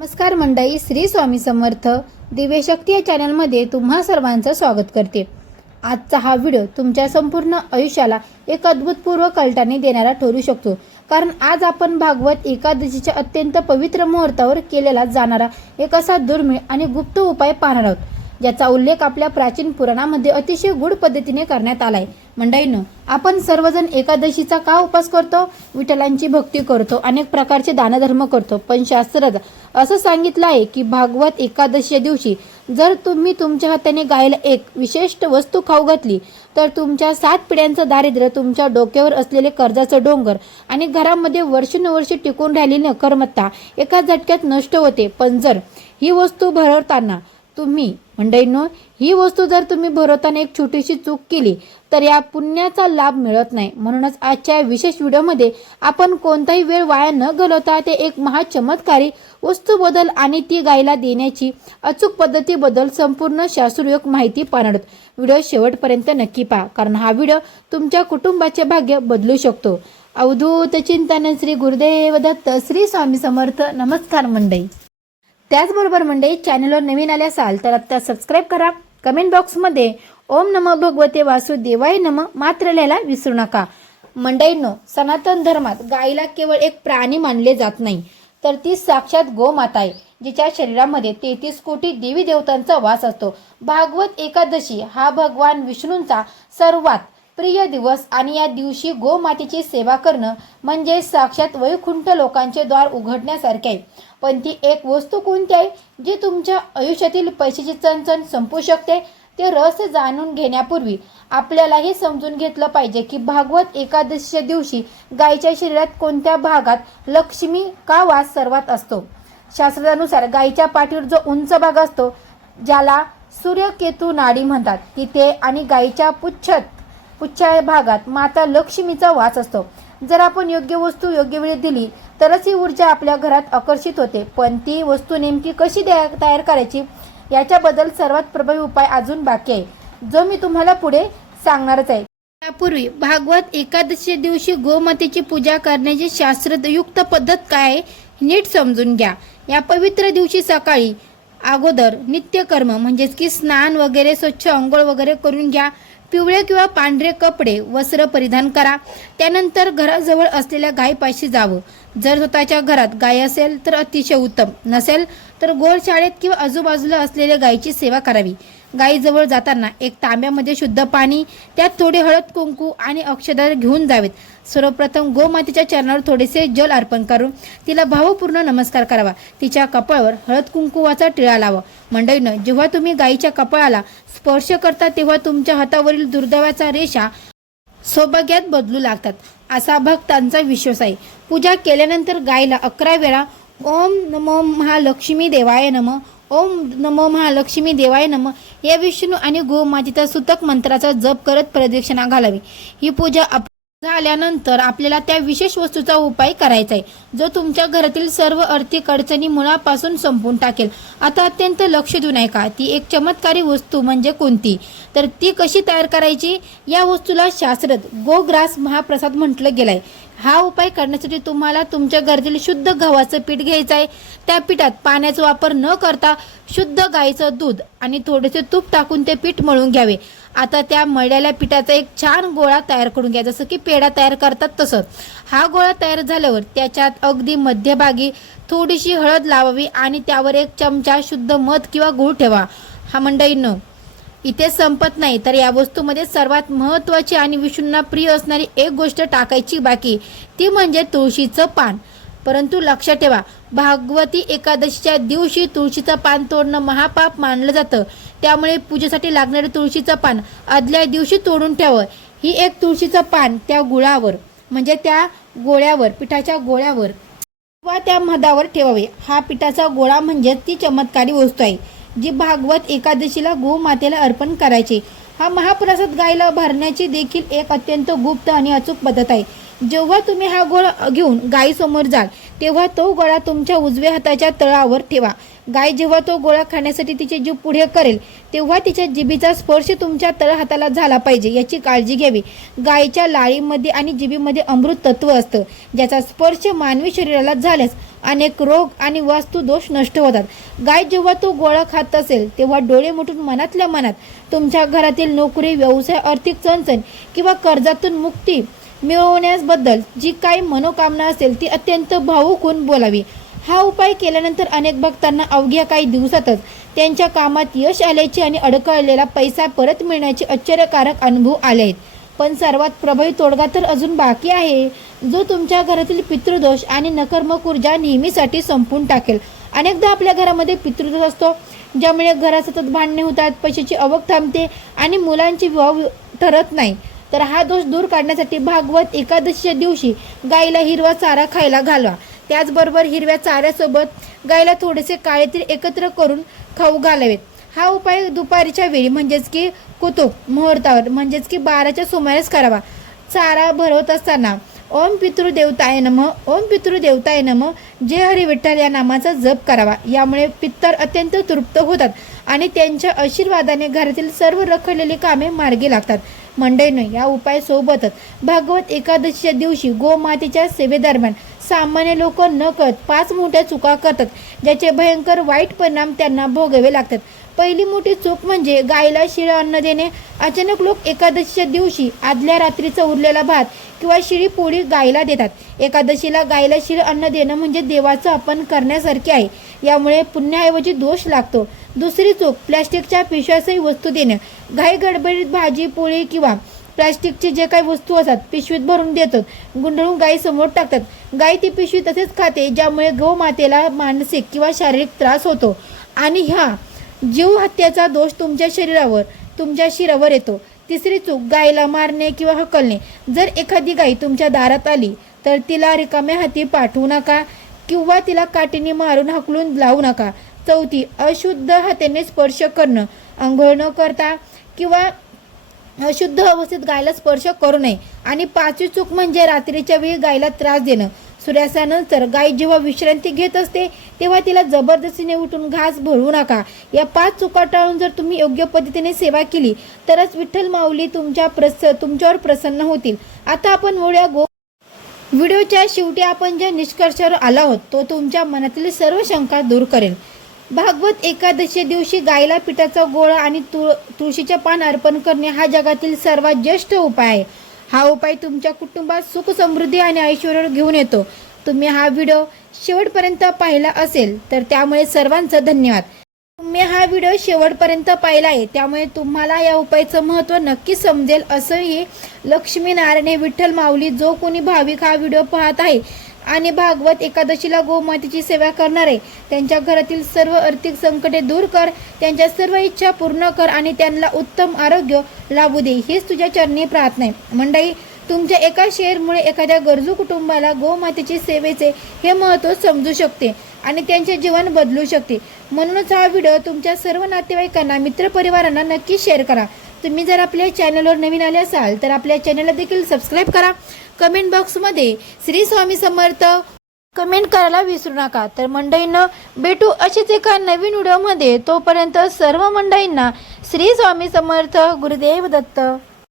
नमस्कार मंडळी, श्री स्वामी समर्थ. दिव्यशक्ती या चॅनलमध्ये तुम्हा सर्वांचं स्वागत करते. आजचा हा व्हिडिओ तुमच्या संपूर्ण आयुष्याला एक अद्भुतपूर्व कल्टाने देणारा ठरू शकतो. कारण आज आपण भागवत एकादशीच्या अत्यंत पवित्र मुहूर्तावर केलेला जाणारा एक असा दुर्मिळ आणि गुप्त उपाय पाहणार आहोत, ज्याचा उल्लेख आपल्या प्राचीन पुराणामध्ये अतिशय गूढ पद्धतीने करण्यात आलाय. मंडळींनो, आपण सर्वजण एकादशीचा का उपास करतो? विठ्ठलांची भक्ती करतो, अनेक प्रकारचे दानधर्म करतो. पण शास्त्रात असं सांगितलं आहे की भागवत एकादशीच्या दिवशी जर तुम्ही तुमच्या हाताने गायला एक विशिष्ट वस्तू खाऊ घातली तर तुमच्या 7 पिढ्यांचं दारिद्र्य, तुमच्या डोक्यावर असलेले कर्जाचं डोंगर आणि घरामध्ये वर्षानुवर्षे टिकून राहिलेली नकरमत्ता एका झटक्यात नष्ट होते. पण जर ही वस्तू भरवताना ही वस्तू जर तुम्ही भरवताना एक छोटीशी चूक केली तर या पुण्याचा लाभ मिळत नाही. म्हणूनच आजच्या विशेष व्हिडिओमध्ये आपण कोणताही वेळ वाया न घालवता ते एक महाचमत्कारी वस्तू बदल आणि ती गायला देण्याची अचूक पद्धतीबद्दल संपूर्ण शास्त्रोक्त माहिती पाहणार आहोत. व्हिडिओ शेवटपर्यंत नक्की पहा, कारण हा व्हिडिओ तुमच्या कुटुंबाचे भाग्य बदलू शकतो. अवधूत चिंतन श्री गुरुदेव दत्त. श्री स्वामी समर्थ. नमस्कार मंडळी. त्याचबरोबर मंडळी, चॅनलवर नवीन आले असाल तर आता सबस्क्राईब करा. कमेंट बॉक्समध्ये ओम नमः भगवते वासुदेवाय नमः मात्र लिहायला विसरू नका. मंडळींनो, सनातन धर्मात गायीला केवळ एक प्राणी मानले जात नाही, तर ती साक्षात गोमाता आहे, जिच्या शरीरामध्ये 33 कोटी देवी देवतांचा वास असतो. भागवत एकादशी हा भगवान विष्णूंचा सर्वात प्रिय दिवस आणि या दिवशी गोमातेची सेवा करणं म्हणजे साक्षात वैकुंठ लोकांचे द्वार उघडण्यासारखे आहे. पण ती एक वस्तू कोणती आहे जी तुमच्या आयुष्यातील पैशाची चणचण संपू शकते? ते रहस्य जाणून घेण्यापूर्वी आपल्याला हे समजून घेतलं पाहिजे की भागवत एकादशीच्या दिवशी गायीच्या शरीरात कोणत्या भागात लक्ष्मी का वास सर्वात असतो. शास्त्रानुसार गायीच्या पाठीवर जो उंच भाग असतो, ज्याला सूर्यकेतू नाडी म्हणतात, तिथे आणि गायीच्या पुच्छा भागात माता लक्ष्मीचा वास असतो. जर आपण योग्य वस्तू योग्य वेळी दिली तरच ही ऊर्जा आपल्या घरात आकर्षित होते. पण ती वस्तू नेमकी कशी तयार करायची याच्याबद्दल सर्वात प्रभावी उपाय अजून बाकी आहे, जो मी तुम्हाला पुढे सांगणारच आहे. त्यापूर्वी भागवत एकादशी दिवशी गोमातेची पूजा करण्याची शास्त्रयुक्त पद्धत काय आहे नीट समजून घ्या. या पवित्र दिवशी सकाळी अगोदर नित्यकर्म म्हणजेच की स्नान वगैरे, स्वच्छ अंघोळ वगैरे करून घ्या. पिवळे किंवा पांढरे कपडे वस्त्र परिधान करा. त्यानंतर घराजवळ असलेल्या गायीपाशी जावं. जर स्वतःच्या घरात गाय असेल तर अतिशय उत्तम, नसेल तर गोशाळेत किंवा आजूबाजूला असलेल्या गायीची सेवा करावी. गायीजवळ जाताना एक तांब्यामध्ये शुद्ध पाणी, त्यात थोडे हळद, कुंकू आणि अक्षदा घेऊन जावेत. सर्वप्रथम गोमातेच्या चरणावर थोडेसे जल अर्पण करून तिला भावपूर्ण नमस्कार करावा. तिच्या कपाळावर हळद कुंकुवाचा टिळा लावा. मंडळीनं, जेव्हा तुम्ही गायीच्या कपाळाला स्पर्श करता तेव्हा तुमच्या हातावरील दुर्दैवाचा रेषा सौभाग्यात बदलू लागतात, असा भक्तांचा विश्वास आहे. पूजा केल्यानंतर गायीला 11 वेळा ओम नमो महालक्ष्मी देवाय नमः, ओम नमो महालक्ष्मी देवाय नमः या विष्णू आणि गोमातेच्या सूतक मंत्राचा जप करत प्रदक्षिणा घालावी. ही पूजा झाल्यानंतर आपल्याला त्या विशेष वस्तूचा उपाय करायचा आहे, जो तुमच्या घरातील सर्व आर्थिक अडचणी मुळापासून संपून टाकेल. आता अत्यंत लक्ष देऊन ऐका. ती एक चमत्कारी वस्तू म्हणजे कोणती, तर ती कशी तयार करायची. या वस्तूला शास्त्रात गोग्रास महाप्रसाद म्हटलं गेलंय. हा उपाय करण्यासाठी तुम्हाला तुमच्या घरातील शुद्ध गव्हाचं पीठ घ्यायचं आहे. त्या पिठात पाण्याचा वापर न करता शुद्ध गाईचं दूध आणि थोडेसे तूप टाकून ते पीठ मळून घ्यावे. आता त्या मळलेल्या पिठाचा एक छान गोळा तयार करून घ्या, जसं की पेढा तयार करतात तसं. हा गोळा तयार झाल्यावर त्याच्यात अगदी मध्यभागी थोडीशी हळद लावावी आणि त्यावर 1 चमचा शुद्ध मध किंवा गूळ ठेवा. हा मंडळींनो, इथे संपत नाही, तर या वस्तूमध्ये सर्वात महत्त्वाची आणि विष्णूंना प्रिय असणारी एक गोष्ट टाकायची बाकी, ती म्हणजे तुळशीचं पान. परंतु लक्षात ठेवा, भागवती एकादशीच्या दिवशी तुळशीचं पान तोडणं महापाप मानलं जातं. त्यामुळे पूजेसाठी लागणारे तुळशीचं पान आदल्या दिवशी तोडून ठेवावं. ही एक तुळशीचं पान त्या गुळावर म्हणजे त्या गोळ्यावर, पिठाच्या गोळ्यावर किंवा त्या मधावर ठेवावे. हा पिठाचा गोळा म्हणजे ती चमत्कारी वस्तू आहे जी भागवत एकादशीला गोमातेला अर्पण करायची. हा महाप्रसाद गायीला भरण्याची देखील एक अत्यंत गुप्त आणि अचूक पद्धत आहे. जेव्हा तुम्ही हा गोळा घेऊन गायीसमोर जाल तेव्हा तो गोळा तुमच्या उजव्या हाताच्या तळावर ठेवा. गाय जेव्हा तो गोळा खाण्यासाठी तिची जीभ पुढे करेल तेव्हा तिच्या जिभीचा स्पर्श तुमच्या तळ हाताला झाला पाहिजे याची काळजी घ्यावी. गायीच्या लाळीमध्ये आणि जिभीमध्ये अमृत तत्व असतं, ज्याचा स्पर्श मानवी शरीराला झाल्यास अनेक रोग आणि वास्तू दोष नष्ट होतात. गाय जेव्हा तो गोळा खात असेल तेव्हा डोळे मिटून मनातल्या मनात तुमच्या घरातील नोकरी, व्यवसाय, आर्थिक चणचण किंवा कर्जातून मुक्ती मिळवण्याबद्दल जी काही मनोकामना असेल ती अत्यंत भावुक होऊन बोलावी. हा उपाय केल्यानंतर अनेक भक्तांना अवघ्या काही दिवसातच त्यांच्या कामात यश आल्याचे आणि अडकलेला पैसा परत मिळण्याचे आश्चर्यकारक अनुभव आले आहेत. पण सर्वात प्रभावी तोडगा तर अजून बाकी आहे, जो तुमच्या घरातील पितृदोष आणि नकारात्मक ऊर्जा नेहमीसाठी संपून टाकेल. अनेकदा आपल्या घरामध्ये पितृदोष असतो, ज्यामुळे घरात सतत भांडणे होतात, पैशाची आवक थांबते आणि मुलांची विवाह ठरत नाही. तर हा दोष दूर काढण्यासाठी भागवत एकादशीच्या दिवशी गायीला हिरवा चारा खायला घालवा. त्याचबरोबर हिरव्या चाऱ्यासोबत गायीला थोडेसे काळे तीळ एकत्र करून खाऊ घालावेत. हा उपाय दुपारीच्या वेळी म्हणजेच की कुतुब मुहूर्तावर म्हणजेच की 12च्या सुमारास करावा. चारा भरवत असताना ओम पितृदेवताय नमः, ओम पितृदेवताय नमः, जय हरी विठ्ठल या नामाचा जप करावा. यामुळे पितर अत्यंत तृप्त होतात आणि त्यांच्या आशीर्वादाने घरातील सर्व रखडलेली कामे मार्गी लागतात. मंडळींनो, या उपाय सोबतच भागवत एकादशीच्या दिवशी गोमातेच्या सेवेदरम्यान सामान्य लोक नकळत 5 मोठ्या चुका करतात, ज्याचे भयंकर वाईट परिणाम त्यांना भोगावे लागतात. पहिली मोठी चूक म्हणजे गायीला शिळं अन्न देणे. अचानक लोक एकादशीच्या दिवशी आदल्या रात्रीचा उरलेला भात किंवा शिळी पोळी गायीला देतात. एकादशीला गायीला शिळं अन्न देणं म्हणजे देवाचं अपमान करण्यासारखे आहे. यामुळे पुण्याऐवजी दोष लागतो. दुसरी चूक प्लॅस्टिकच्या पिशव्यासही वस्तू देणं. घाई गडबडीत भाजी पोळी किंवा प्लास्टिकची जे काही वस्तू असतात पिशवीत भरून देतात, गुंडळून गायी समोर टाकतात. गाय ती पिशवी तसेच खाते, ज्यामुळे गोमातेला मानसिक किंवा शारीरिक त्रास होतो आणि ह्या जीव हत्याचा दोष तुमच्या शिरावर येतो. तिसरी चूक गायीला मारणे किंवा हकलणे. जर एखादी गाय तुमच्या दारात आली तर तिला रिकाम्या हाती पाठवू नका किंवा तिला काठीने मारून हकलून लावू नका. चौथी, अशुद्ध हाताने स्पर्श करणं. अंघोळ न करता किंवा अशुद्ध अवस्थेत गायला स्पर्श करू नये. आणि 5वी चूक म्हणजे रात्रीच्या वेळी गायला त्रास देणं. सूर्यास्तानंतर गाय जेव्हा विश्रांती घेत असते तेव्हा तिला जबरदस्तीने उठून घास भरवू नका. या 5 चुका टाळून जर तुम्ही योग्य पद्धतीने सेवा केली तरच विठ्ठल माऊली तुमच्यावर प्रसन्न होतील. आता आपण वळूया व्हिडिओच्या शेवटी आपण ज्या निष्कर्षावर आलो आहोत तो तुमच्या मनातील सर्व शंका दूर करेल. भागवत एकादशी दिवशी गायीला पिठाचा गोळा आणि तुळशीचे पान अर्पण करणे हा जगातील सर्वात ज्येष्ठ उपाय आहे. हा उपाय तुमच्या कुटुंबात सुख, समृद्धी आणि ऐश्वर्य घेऊन येतो. तुम्ही हा व्हिडिओ शेवटपर्यंत पाहिला असेल तर त्यामुळे सर्वांचं धन्यवाद. तुम्ही हा व्हिडिओ शेवटपर्यंत पाहिला आहे त्यामुळे तुम्हाला या उपायाचं महत्त्व नक्की समजेल असंही लक्ष्मीनारायण विठ्ठल माऊली जो कोणी भाविक हा व्हिडिओ पाहत आहे आणि भागवत एकादशीला गोमातेची सेवा करणार आहे त्यांच्या घरातील सर्व आर्थिक संकटे दूर कर, त्यांच्या सर्व इच्छा पूर्ण कर आणि त्यांना उत्तम आरोग्य लाभू दे, हीच तुझ्या चरणी प्रार्थना आहे. मंडळी, तुमच्या एका शेअरमुळे एखाद्या गरजू कुटुंबाला गोमातेची सेवेचे हे महत्त्व समजू शकते आणि त्यांचे जीवन बदलू शकते. म्हणूनच हा व्हिडिओ तुमच्या सर्व नातेवाईकांना, मित्रपरिवारांना नक्की शेअर करा. तुम्ही जर आपल्या चॅनलवर नवीन आले असाल तर आपल्या चॅनलला देखील सबस्क्राईब करा. कमेंट बॉक्समध्ये श्री स्वामी समर्थ कमेंट करायला विसरू नका. तर मंडळींना भेटू अशीच एका नवीन व्हिडिओमध्ये. तोपर्यंत सर्व मंडळींना श्री स्वामी समर्थ. गुरुदेव दत्त.